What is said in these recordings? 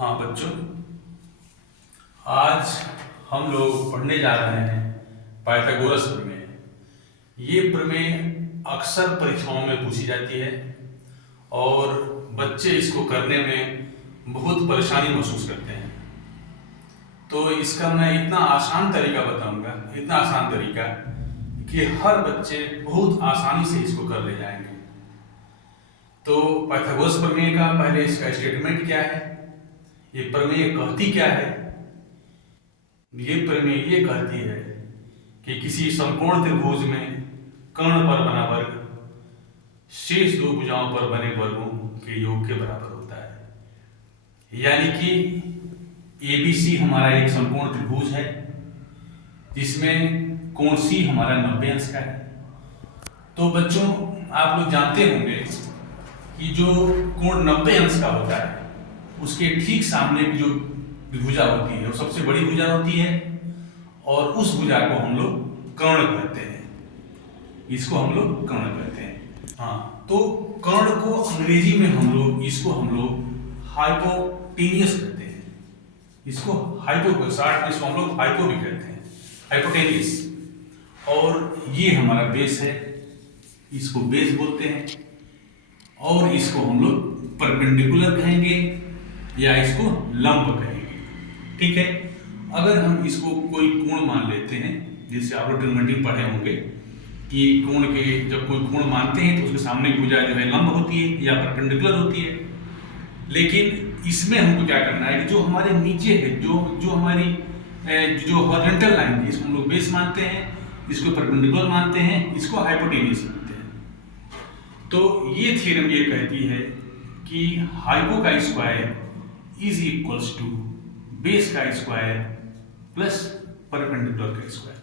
हाँ बच्चों, आज हम लोग पढ़ने जा रहे हैं पाइथागोरस प्रमेय। ये प्रमेय अक्सर परीक्षाओं में पूछी जाती है और बच्चे इसको करने में बहुत परेशानी महसूस करते हैं। तो इसका मैं इतना आसान तरीका बताऊंगा, इतना आसान तरीका कि हर बच्चे बहुत आसानी से इसको कर ले जाएंगे। तो पाइथागोरस प्रमेय का पहले इसका स्टेटमेंट क्या है, ये प्रमेय कहती क्या है। ये प्रमेय ये कहती है कि किसी समकोण त्रिभुज में कर्ण पर बना वर्ग शेष दो भुजाओं पर बने वर्गों के योग के बराबर होता है। यानी कि ABC हमारा एक समकोण त्रिभुज है जिसमें कोण C हमारा 90 अंश का है। तो बच्चों, आप लोग जानते होंगे कि जो कोण 90 अंश का होता है उसके ठीक सामने की जो भुजा होती है वो सबसे बड़ी भुजा होती है और उस भुजा को हम लोग कर्ण कहते हैं। इसको हम लोग कर्ण कहते हैं। हाँ, तो कर्ण को अंग्रेजी में हम लोग हाइपोटेनियस कहते हैं। इसको हाइपो शॉर्ट में इसको हम लोग हाइपो भी कहते हैं, हाइपोटेनियस। और ये हमारा बेस है, इसको बेस बोलते हैं। और इसको हम लोग परपेंडिकुलर कहेंगे या इसको लंब कहेंगे। ठीक है, अगर हम इसको कोई कोण मान लेते हैं, जैसे आप लोग ट्रिग्नोमेट्री पढ़े होंगे कि कोण के जब कोई कोण मानते हैं तो उसके सामने की भुजा जो है लंब होती है या परपेंडिकुलर होती है। लेकिन इसमें हमको क्या करना है कि जो हमारे नीचे है, जो हमारी जो हॉरिजॉन्टल लाइन है, इसको हम लोग बेस मानते हैं, इसको परपेंडिकुलर मानते हैं, इसको हाइपोटेनियस मानते हैं। तो ये थ्योरम ये कहती है कि हाइपो का square is equals to base का स्क्वायर प्लस परपेंडिकुलर का स्क्वायर।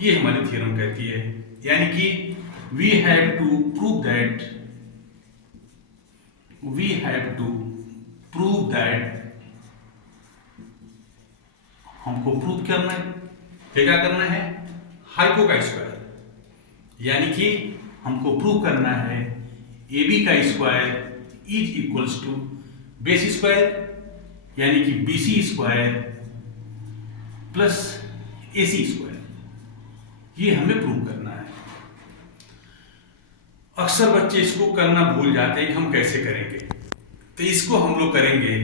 ये हमारी थ्योरम कहती है। यानी कि we have to prove that हमको प्रूव करना है, क्या करना है, हाइपो का स्क्वायर। यानी कि हमको प्रूव करना है AB का square is equals to base square यानी कि BC square plus AC square. ये हमें प्रूव करना है। अक्सर बच्चे इसको करना भूल जाते हैं कि हम कैसे करेंगे। तो इसको हम लोग करेंगे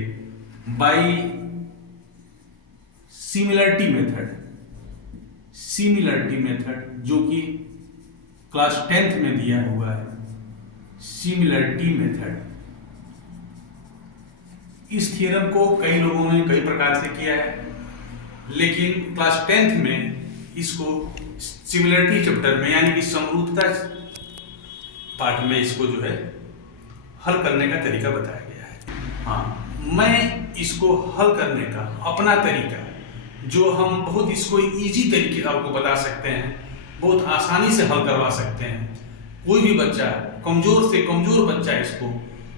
बाय सिमिलरिटी मेथड, जो कि क्लास 10th में दिया हुआ है। सिमिलरिटी मेथड, इस थ्योरम को कई लोगों ने कई प्रकार से किया है, लेकिन क्लास 10th में इसको सिमिलरिटी चैप्टर में यानी कि समरूपता पाठ में इसको जो है हल करने का तरीका बताया गया है। हाँ, मैं इसको हल करने का अपना तरीका, जो हम बहुत इसको इजी तरीके से आपको बता सकते हैं, बहुत आसानी से हल करवा सकते हैं। कोई भी बच्चा, कमजोर से कमजोर बच्चा इसको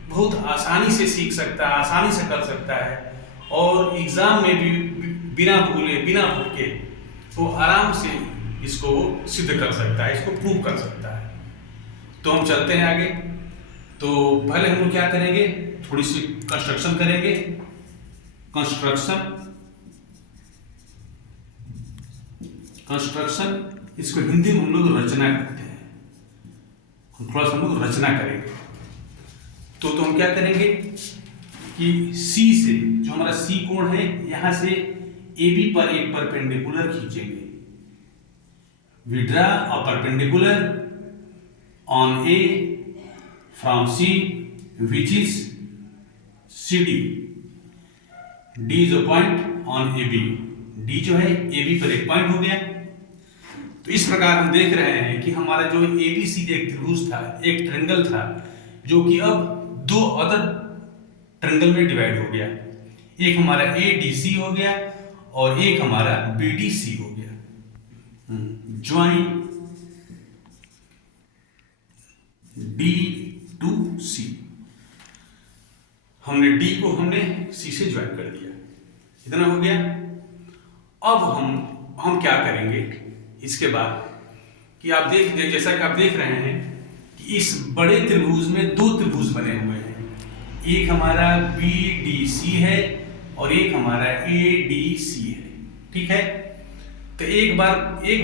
बहुत आसानी से सीख सकता है, आसानी से कर सकता है और एग्जाम में भी बिना भूले बिना भटके वो आराम से इसको सिद्ध कर सकता है, इसको प्रूव कर सकता है। तो हम चलते हैं आगे। तो पहले हम लोग क्या करेंगे, थोड़ी सी कंस्ट्रक्शन करेंगे। कंस्ट्रक्शन इसको हिंदी में हम लोग रचना कहते हैं। थोड़ा सा हम लोग रचना करेंगे। तो हम क्या करेंगे कि C से, जो हमारा C कोण है, यहां से AB पर एक परपेंडिकुलर खींचेंगे। We draw a perpendicular on A from C which is CD. D is a point on AB. D जो है AB पर एक पॉइंट हो गया। तो इस प्रकार हम देख रहे हैं कि हमारा जो ABC एक त्रिभुज था, एक ट्रायंगल था, जो कि अब दो अदर ट्रायंगल में डिवाइड हो गया। एक हमारा ADC हो गया और एक हमारा BDC हो गया। ज्वाइन D to C, हमने D को हमने C से ज्वाइन कर दिया। इतना हो गया। अब हम क्या करेंगे इसके बाद कि आप जैसा कि आप देख रहे हैं कि इस बड़े त्रिभुज में दो त्रिभुज बने हुए हैं, एक हमारा BDC है और एक हमारा ADC है, ठीक है। तो एक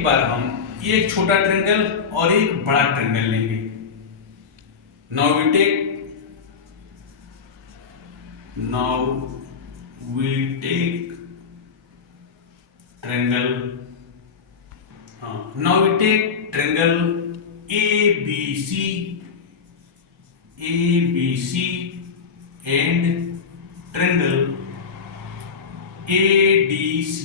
बार हम एक छोटा ट्रायंगल और एक बड़ा ट्रायंगल लेंगे। Now we take triangle, now we take triangle ABC and triangle ADC।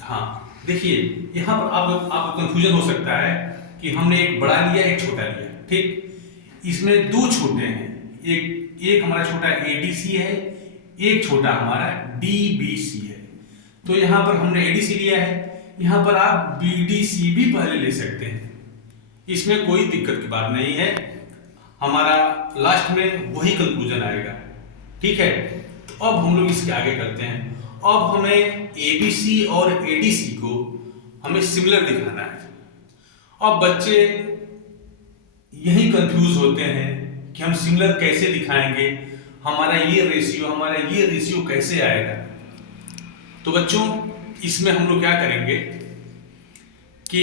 हाँ देखिए, यहां पर आपको कंफ्यूजन हो सकता है कि हमने एक बड़ा लिया एक छोटा लिया, ठीक। इसमें दो छोटे हैं, एक हमारा छोटा ADC है, एक छोटा हमारा DBC है। तो यहां पर हमने ADC लिया है, यहां पर आप BDC भी पहले ले सकते हैं, इसमें कोई दिक्कत की बात नहीं है। हमारा लास्ट में वही कंक्लूजन आएगा, ठीक है। तो अब हम लोग इसके आगे करते हैं। अब हमें ABC और ADC को हमें सिमिलर दिखाना है। अब बच्चे यही कंफ्यूज होते हैं कि हम सिमिलर कैसे दिखाएंगे, हमारा ये रेशियो कैसे आएगा। तो बच्चों इसमें हम लोग क्या करेंगे कि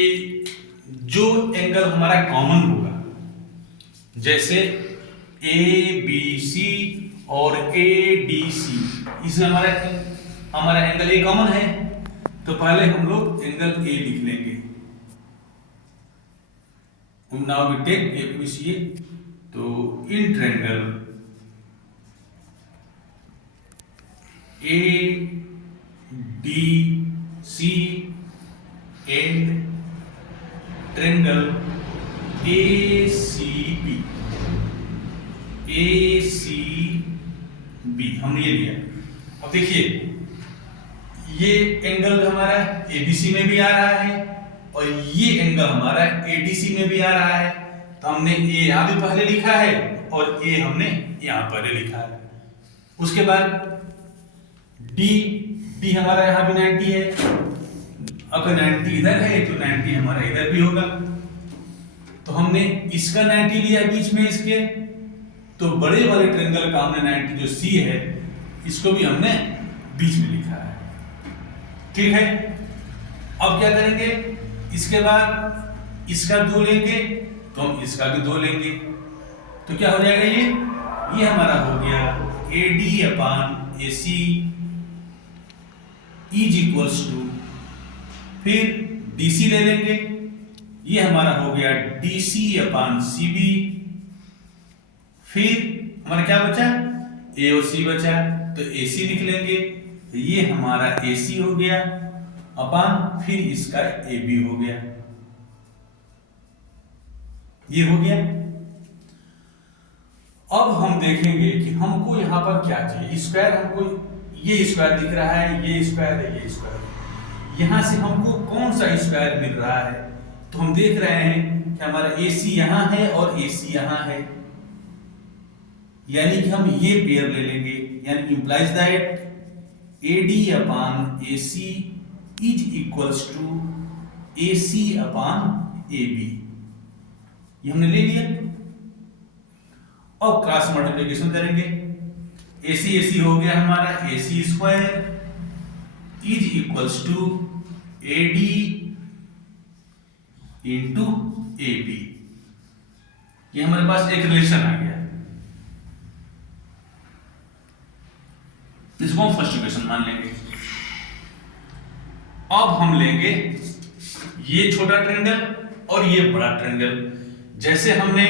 जो एंगल हमारा कॉमन होगा, जैसे ABC और ADC, इसमें हमारा एंगल A कॉमन है, तो पहले हम लोग एंगल A लिख लेंगे। नाउ वी टेक ABC, तो in triangle ADC and triangle ACB हमने ये लिया। अब देखिए ये एंगल हमारा ABC में भी आ रहा है और ये एंगल हमारा ADC में भी आ रहा है। तो हमने A यहाँ भी पहले लिखा है और A हमने यहाँ पहले लिखा है। उसके बाद D हमारा यहाँ भी 90 है, अगर 90 इधर है तो 90 हमारा इधर भी होगा। तो हमने इसका 90 लिया बीच में इसके, तो बड़े वाले ट्रायंगल का हमने 90 जो C है इसको भी हमने बीच में लिखा है, ठीक है। अब क्या करेंगे, इसके बाद इसका 2 लेंगे तो हम इसका भी 2 लेंगे, तो क्या हो जाएगा, ये हमारा हो गया AD/AC इज इक्वल्स टू, फिर DC ले लेंगे, ये हमारा हो गया DC/CB, फिर हमारा क्या बचा, A और C बचा, तो AC लिख लेंगे, तो ये हमारा AC हो गया अपान फिर इसका AB हो गया, ये हो गया। अब हम देखेंगे कि हमको यहां पर क्या चाहिए, स्क्वायर हमको ये स्क्वायर दिख रहा है, ये स्क्वायर है, ये स्क्वायर है, यहां से हमको कौन सा स्क्वायर मिल रहा है। तो हम देख रहे हैं कि हमारा AC यहां है और AC यहां है, यानी कि हम ये पेयर ले लेंगे, यानी implies that AD/AC is equals to AC/AB, ये हमने ले लिया। अब क्रॉस मल्टीप्लिकेशन करेंगे, AC हो गया हमारा AC square is equals to AD into AB, ये हमारे पास एक रिलेशन आ गया, इसको हम फर्स्ट इक्वेशन मान लेंगे। अब हम लेंगे ये छोटा ट्रायंगल और ये बड़ा ट्रायंगल, जैसे हमने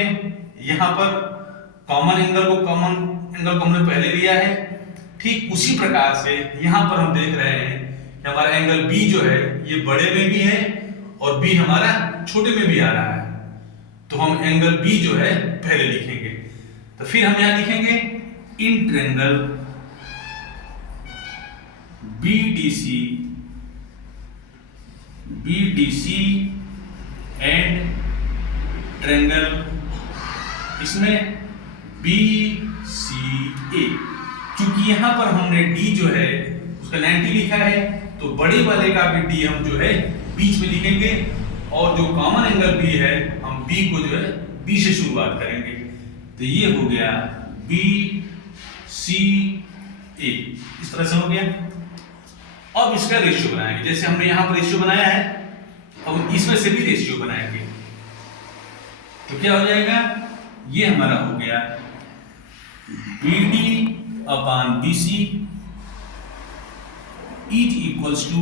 यहां पर कॉमन एंगल को हमने पहले लिया है, ठीक उसी प्रकार से यहां पर हम देख रहे हैं कि हमारा एंगल B जो है ये बड़े में भी है और B हमारा छोटे में भी आ रहा है, तो हम एंगल B जो है पहले लिखेंगे। तो फिर हम यहां लिखेंगे in triangle BDC and triangle इसमें BCA, क्योंकि यहां पर हमने D जो है उसका 90 लिखा है, तो बड़े वाले का भी D हम जो है बीच में लिखेंगे और जो कॉमन एंगल B है हम B को जो है B से शुरुआत करेंगे, तो ये हो गया बी सी ए, इस तरह से हो गया। अब इसका रेशियो बनाएंगे, जैसे हमने यहां पर रेशियो बनाया है, अब इसमें से भी रेशियो बनाएंगे। तो क्या हो जाएगा, ये हमारा हो गया BD upon BC is equals to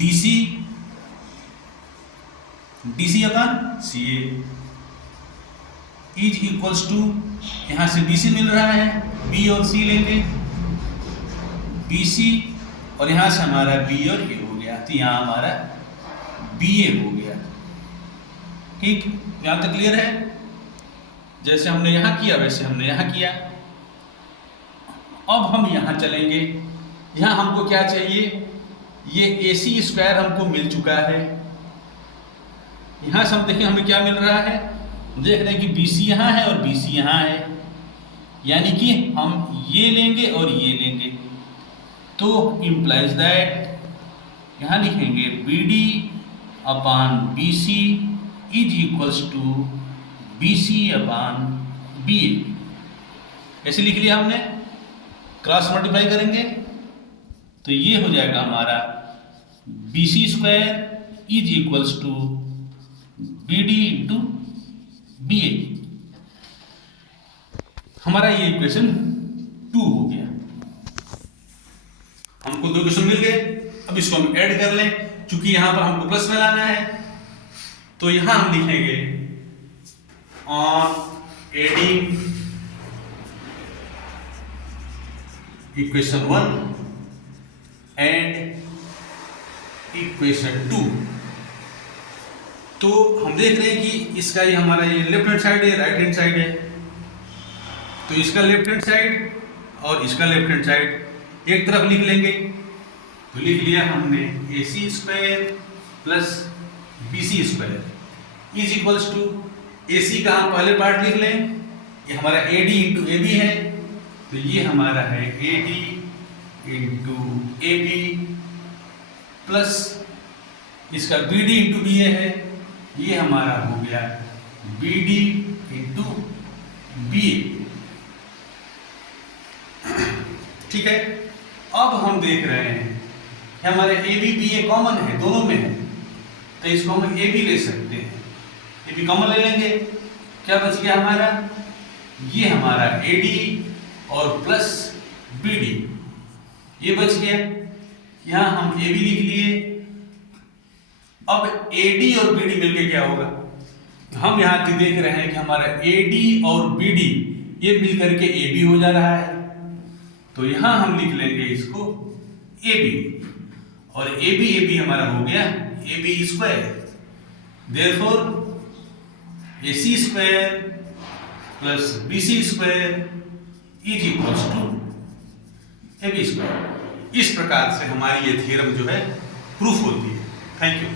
DC upon CA is equals to, यहां से BC मिल रहा है, B और C लेंगे, BC और यहां से हमारा B और A हो गया, तो यहां हमारा BA हो गया। ठीक, यहां तक क्लियर है? जैसे हमने यहां किया वैसे हमने यहां किया। अब हम यहां चलेंगे, यहां हमको क्या चाहिए, ये AC स्क्वायर हमको मिल चुका है। यहां से हम देखें हमें क्या मिल रहा है, देख रहे हैं कि BC यहां है और BC यहां है, यानी कि हम ये लेंगे और ये लेंगे, तो इम्प्लाइज दैट यहां लिखेंगे BD upon BC is equals to BC upon BA। ऐसे लिख लिया हमने, क्रॉस मल्टीप्लाई करेंगे तो ये हो जाएगा हमारा BC square is equals to BD into BA। हमारा ये इक्वेशन 2 हो गया। हमको 2 इक्वेशन मिल गए, अब इसको हम ऐड कर लें, क्योंकि यहां पर हमको प्लस में लाना है, तो यहां हम लिखेंगे on adding equation 1 and equation 2। तो हम देख रहे हैं कि इसका ये हमारा ये लेफ्ट हैंड साइड है, राइट हैंड साइड है, तो इसका लेफ्ट हैंड साइड और इसका लेफ्ट हैंड साइड एक तरफ लिख लेंगे। तो लिख लिया हमने AC square plus BC square is equals to, AC का हम पहले पार्ट लिख लें, ये हमारा AD इंटू AB है, तो ये हमारा है AD इंटू AB प्लस इसका BD इंटू BA है, ये हमारा हो गया BD इंटू BA। ठीक है, अब हम देख रहे हैं कि हमारे AB BA कॉमन है, दोनों में है, तो इसको हम AB ले सकते हैं, AB कॉमन ले लेंगे, क्या बच गया हमारा, ये हमारा AD और प्लस BD ये बच गया। यहां हम AB लिख लिए, अब AD और BD मिलके क्या होगा, हम यहां देख रहे हैं कि हमारा AD और BD ये मिलकर के AB हो जा रहा है, तो यहां हम लिख लेंगे इसको AB, और AB हमारा हो गया AB square, therefore AC square plus BC square is equals to AB square. इस प्रकार से हमारी ये थ्योरम जो है प्रूफ होती है। Thank you.